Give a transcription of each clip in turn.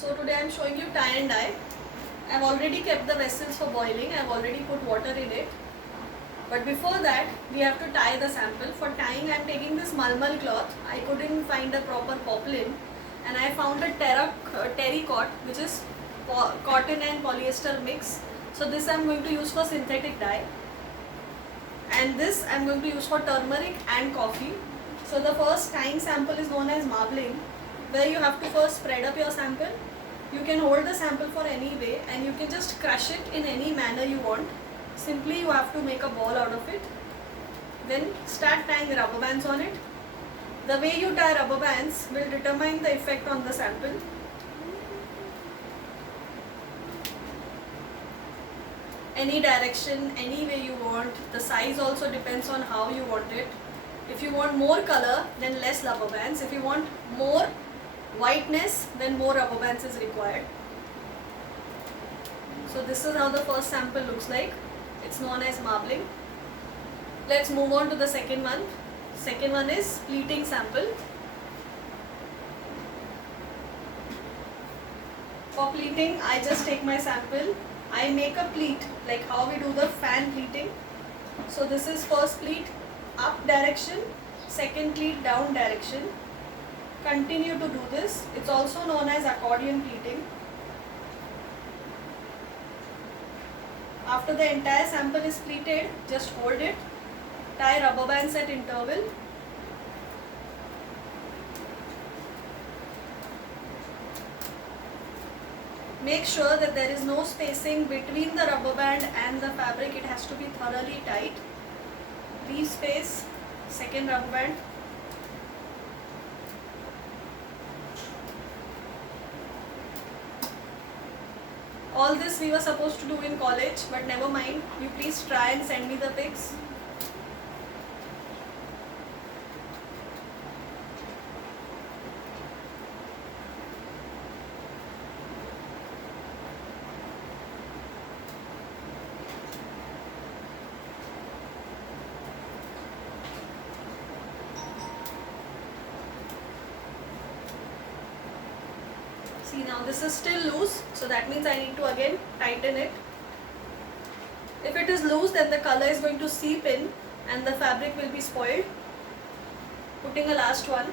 So today I am showing you tie and dye. I have already kept the vessels for boiling. I have already put water in it. But before that, we have to tie the sample. For tying, I am taking this malmal cloth. I couldn't find a proper poplin, and I found a terrycot, which is cotton and polyester mix. So this I am going to use for synthetic dye, and this I am going to use for turmeric and coffee. So the first tying sample is known as marbling, where you have to first spread up your sample. You can hold the sample for any way, and you can just crush it in any manner you want. Simply you have to make a ball out of it. Then start tying rubber bands on it. The way you tie rubber bands will determine the effect on the sample. Any direction, any way you want. The size also depends on how you want it. If you want more color, then less rubber bands. If you want more whiteness, then more rubber bands is required. So this is how the first sample looks like. It's known as marbling. Let's move on to the second one. Second one is pleating sample. For pleating, I just take my sample. I make a pleat like how we do the fan pleating. So this is first pleat up direction, second pleat down direction. Continue to do this. It's also known as accordion pleating. After the entire sample is pleated, just hold it. Tie rubber bands at interval. Make sure that there is no spacing between the rubber band and the fabric. It has to be thoroughly tight. Leave space. Second rubber band. All this we were supposed to do in college, but never mind. You please try and send me the pics. See, now this is still loose, so that means I need to again tighten it. If it is loose, then the color is going to seep in and the fabric will be spoiled. Putting a last one.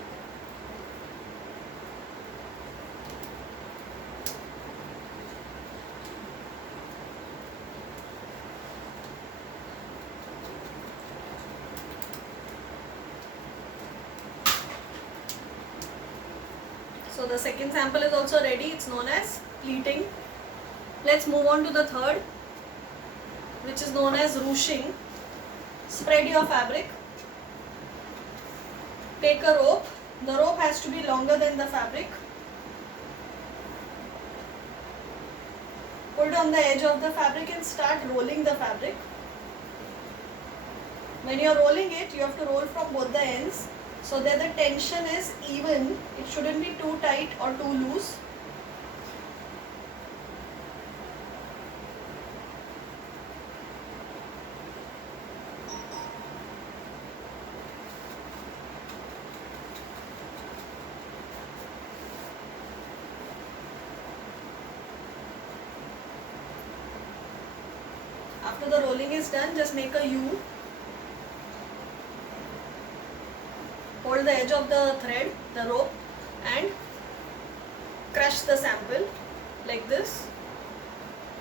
So the second sample is also ready. It's known as pleating. Let's move on to the third, which is known as ruching. Spread your fabric. Take a rope. The rope has to be longer than the fabric. Put it on the edge of the fabric and start rolling the fabric. When you are rolling it, you have to roll from both the ends, so that the tension is even. It shouldn't be too tight or too loose. After the rolling is done, just make a U. Hold the edge of the thread, the rope, and crush the sample like this.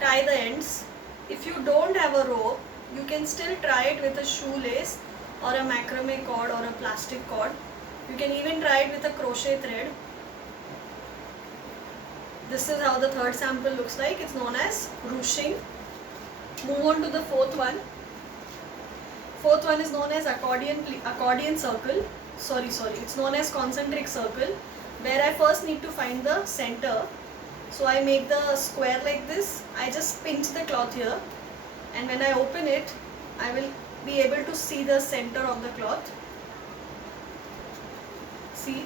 Tie the ends. If you don't have a rope, you can still try it with a shoelace or a macrame cord or a plastic cord. You can even try it with a crochet thread. This is how the third sample looks like. It's known as ruching. Move on to the fourth one. Fourth one is known as accordion circle. It's known as concentric circle, where I first need to find the center. So I make the square like this. I just pinch the cloth here, and when I open it, I will be able to see the center of the cloth. See?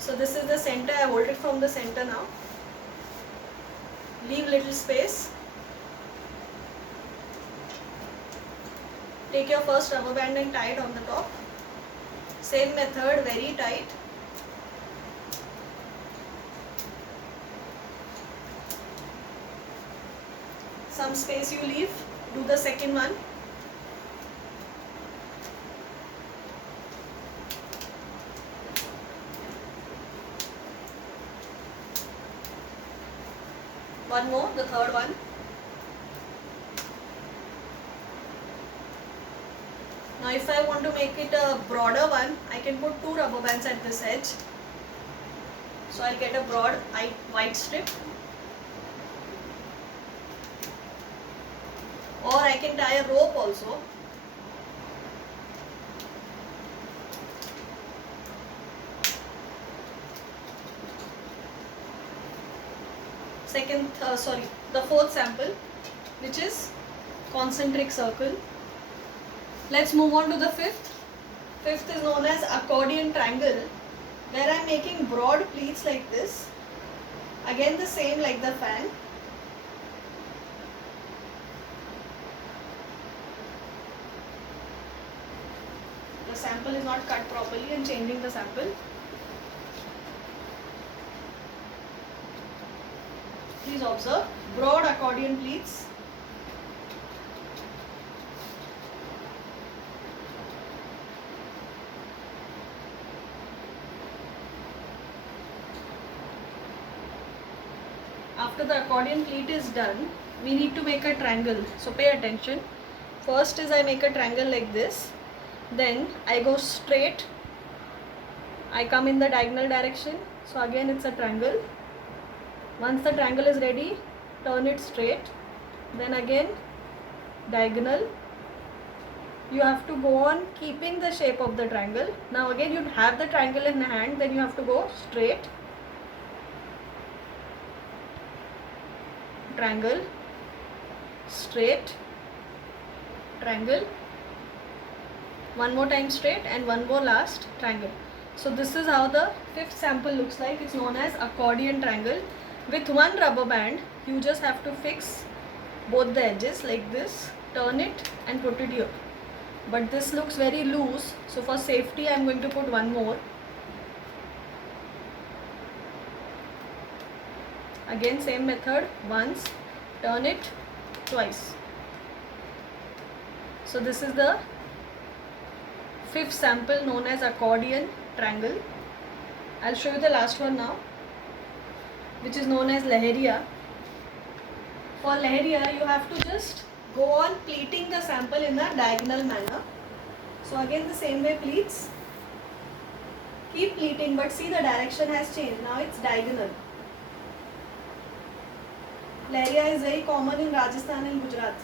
So this is the center. I hold it from the center now. Leave little space. Take your first rubber band and tie it on the top. Same method, very tight. some space you leave. Do the second one. One more, the third one. Now if I want to make it a broader one, I can put 2 rubber bands at this edge. So I'll get a broad white strip. Or I can tie a rope also. The fourth sample, which is concentric circle. Let's move on to the fifth. Fifth is known as accordion triangle, where I am making broad pleats like this. Again the same like the fan. The sample is not cut properly. I am changing the sample. Please observe broad accordion pleats. After the accordion pleat is done, we need to make a triangle. So pay attention. First is I make a triangle like this. Then I go straight. I come in the diagonal direction. So again it's a triangle. Once the triangle is ready, turn it straight. Then again diagonal. You have to go on keeping the shape of the triangle. Now again you have the triangle in hand. Then you have to go straight. Triangle, straight, triangle, one more time straight, and one more last triangle. So this is how the fifth sample looks like. It's known as accordion triangle. With one rubber band, you just have to fix both the edges like this, turn it and put it here. But this looks very loose, so for safety I am going to put one more. Again same method, once, turn it, twice. So this is the fifth sample known as accordion triangle. I'll show you the last one now, which is known as Lahariya. For Lahariya, you have to just go on pleating the sample in a diagonal manner. So again the same way pleats. Keep pleating, but see the direction has changed. Now it's diagonal. Lahariya is very common in Rajasthan and Gujarat.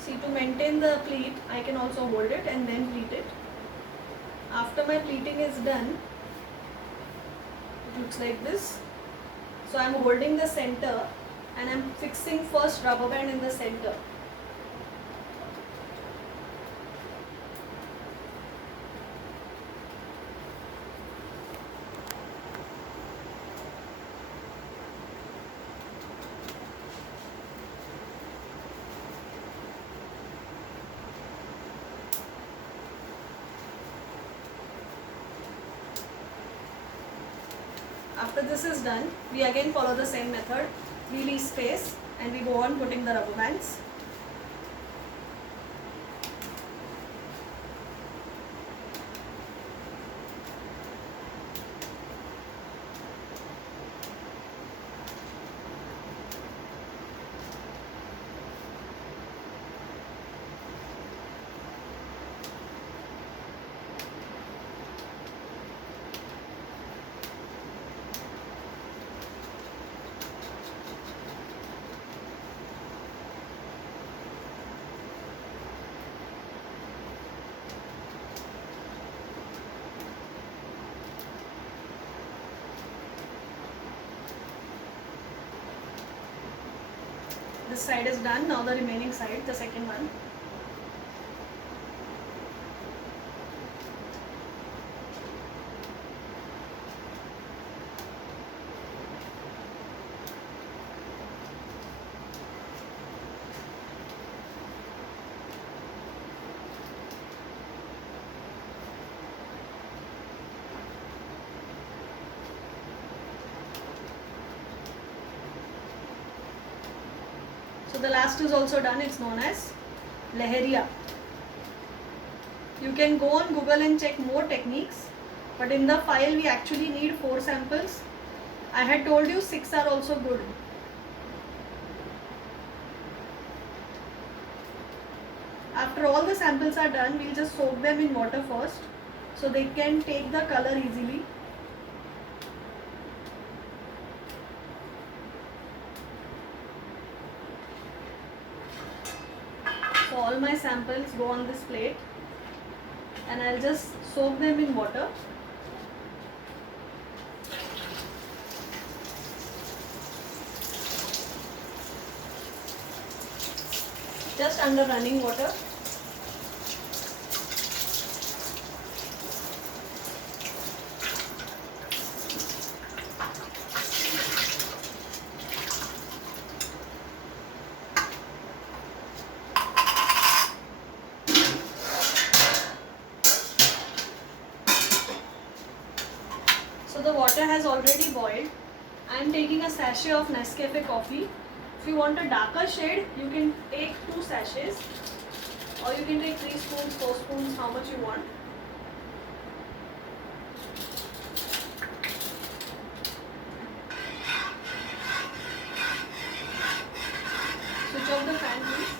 See, to maintain the pleat, I can also hold it and then pleat it. After my pleating is done, it looks like this. So I am holding the center and I am fixing first rubber band in the center. After this is done, we again follow the same method. We leave space and we go on putting the rubber bands. This side is done. Now the remaining side, the second one. the last is also done. It's known as Leheriya. You can go on Google and check more techniques, but in the file we actually need 4 samples. I had told you 6 are also good. After all the samples are done, we'll just soak them in water first so they can take the color easily. So all my samples go on this plate and I'll just soak them in water. Just under running water. So the water has already boiled. I am taking a sachet of Nescafe coffee. If you want a darker shade, you can take 2 sachets, or you can take 3 spoons, 4 spoons, how much you want. Switch off the fan, please.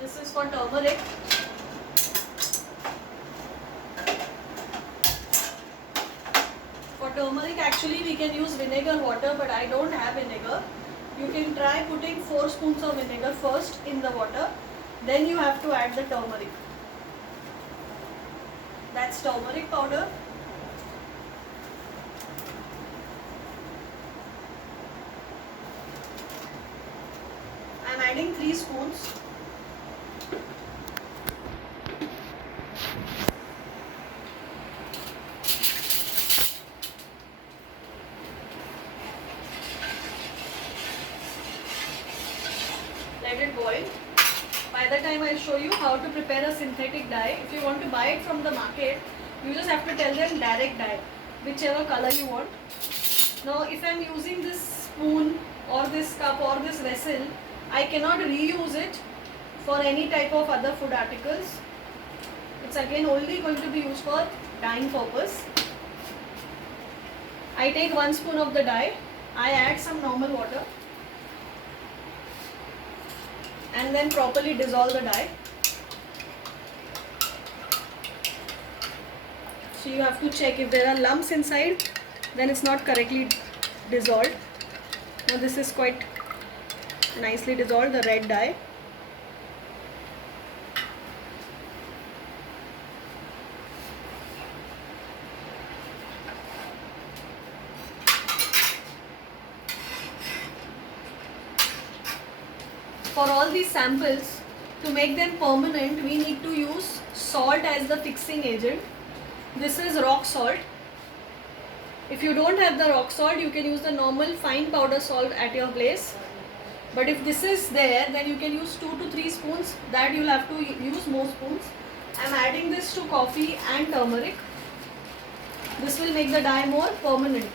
This is for turmeric. For turmeric actually we can use vinegar water, but I don't have vinegar. You can try putting 4 spoons of vinegar first in the water, then you have to add the turmeric. That's turmeric powder. I'm adding 3 spoons. Let it boil. By the time I'll show you how to prepare a synthetic dye. If you want to buy it from the market, you just have to tell them direct dye, whichever color you want. Now if I'm using this spoon or this cup or this vessel, I cannot reuse it for any type of other food articles. It's again only going to be used for dyeing purpose. I take 1 spoon of the dye, I add some normal water and then properly dissolve the dye. So you have to check if there are lumps inside, then it's not correctly dissolved. Now this is quite nicely dissolved, the red dye. For all these samples, to make them permanent, we need to use salt as the fixing agent. This is rock salt. If you don't have the rock salt, you can use the normal fine powder salt at your place. But if this is there, then you can use 2 to 3 spoons. That you'll have to use more spoons. I'm adding this to coffee and turmeric. This will make the dye more permanent.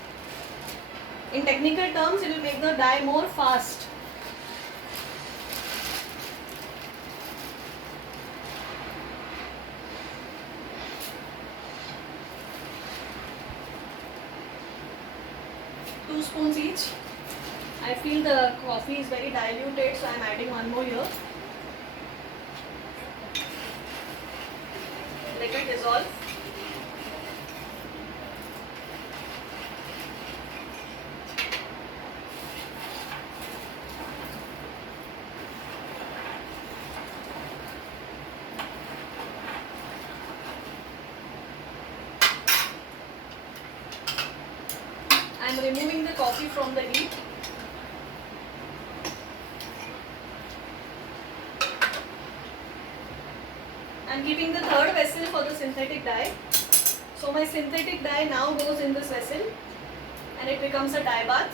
In technical terms, it will make the dye more fast. Two spoons each. I feel the coffee is very diluted, so I am adding 1 more here. Let it dissolve. I am removing the coffee from the heat. I'm keeping the third vessel for the synthetic dye. So my synthetic dye now goes in this vessel and it becomes a dye bath.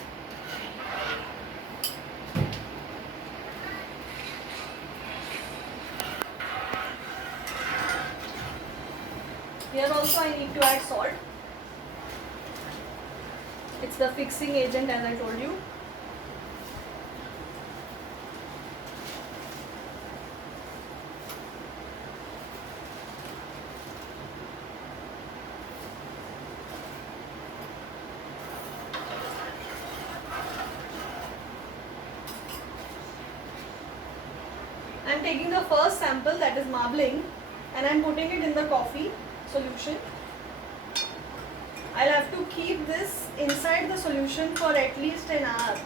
Here also I need to add salt. It's the fixing agent, as I told you. I am taking the first sample, that is marbling, and I am putting it in the coffee solution. I'll have to keep this inside the solution for at least an hour.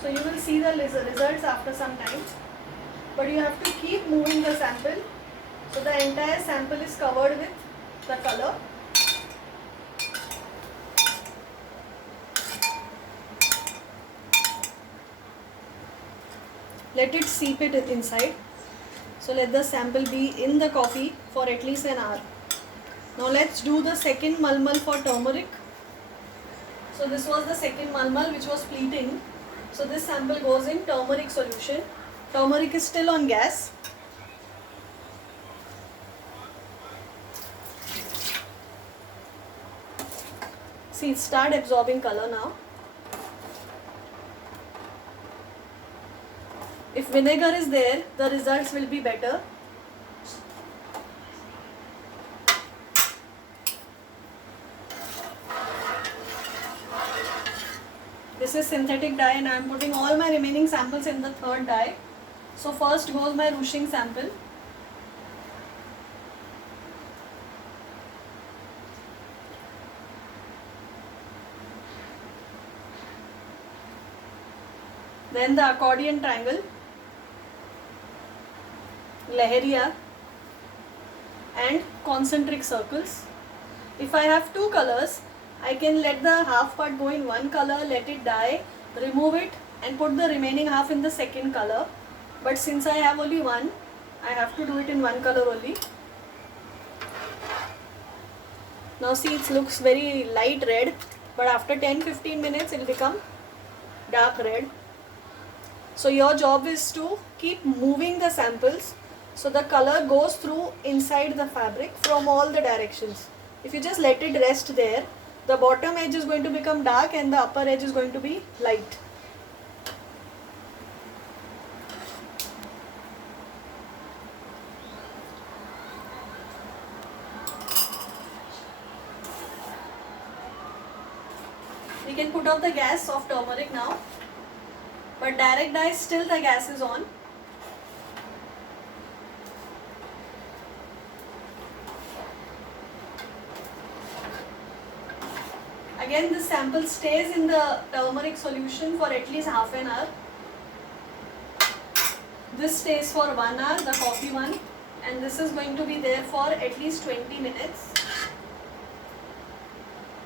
So you will see the results after some time. But you have to keep moving the sample so the entire sample is covered with the color. Let it seep it inside. So let the sample be in the coffee for at least an hour. Now let's do the second malmal for turmeric. So this was the second malmal which was pleating. So this sample goes in turmeric solution. Turmeric is still on gas. See, it start absorbing color now. If vinegar is there, the results will be better. This is synthetic dye and I am putting all my remaining samples in the third dye. So first goes my ruching sample. Then the accordion triangle, Leheriya, and concentric circles. If I have two colors, I can let the half part go in one color, let it dye, remove it and put the remaining half in the second color. But since I have only one, I have to do it in one color only. Now see, it looks very light red, but after 10-15 minutes it will become dark red. So your job is to keep moving the samples so the color goes through inside the fabric from all the directions. If you just let it rest there, the bottom edge is going to become dark and the upper edge is going to be light. We can put off the gas of turmeric now, but direct dye still the gas is on. Again, this sample stays in the turmeric solution for at least half an hour. This stays for 1 hour, the coffee one, and this is going to be there for at least 20 minutes.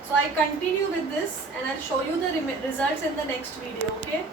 So I continue with this and I'll show you the results in the next video, okay?